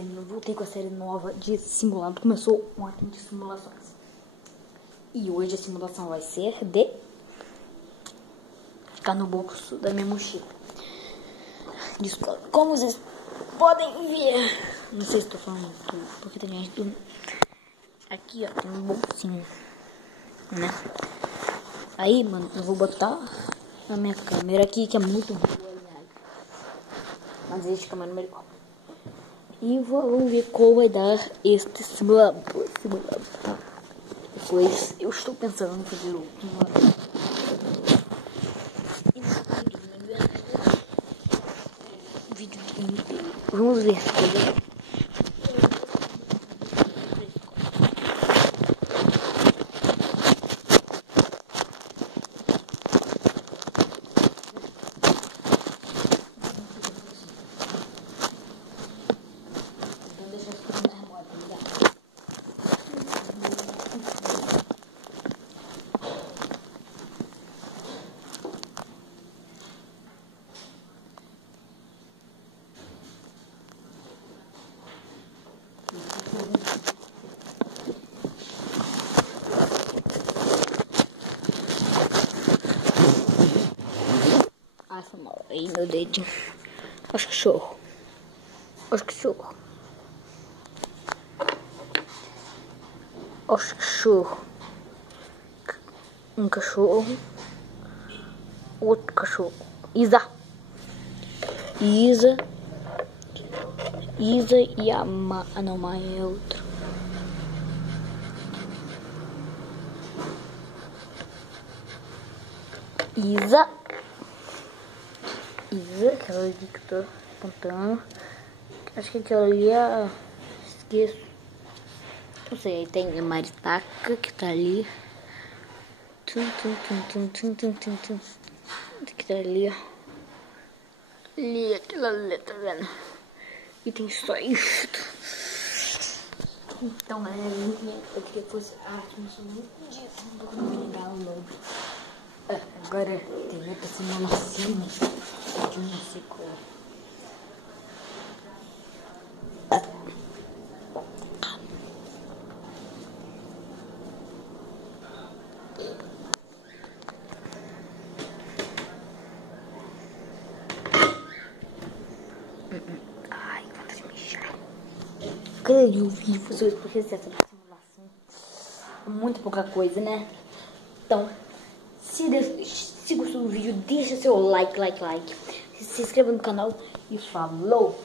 Eu voltei com a série nova de simulando. Começou ontem de simulações. E hoje a simulação vai ser de ficar no bolso da minha mochila. Desculpa, como vocês podem ver. Não sei se estou falando porque tem gente dormindo. Aqui, ó, tem um bolsinho, né? Aí, mano, eu vou botar a minha câmera aqui, que é muito boa, aliás. Mas existe câmera melhor. E vamos ver qual vai dar este simulador. Tá? Depois eu estou pensando em fazer o simulador. Vídeo de gameplay. Vamos ver. Passa mal aí meu dedinho. Olha os cachorros. Olha os cachorros. Olha os cachorros. Um cachorro. Outro cachorro. Isa e a Ma. Ah, não, Ma é outra. Isa, aquela ali que eu tô apontando. Acho que aquela ali é. Esqueço. Não sei, aí tem a Maritaca que tá ali. Que tá ali, ó. Ali, aquela ali, tá vendo? E tem só isso. Então, galera, eu queria que fosse arte, mas eu não podia. Não vou lembrar o nome. Agora tem outra simulação que não sei qual. Ai, vontade de mijar. Eu vi vocês porque essa simulação é muito pouca coisa, né? Então, se gostou do vídeo, deixa seu like. Se inscreva no canal e falou!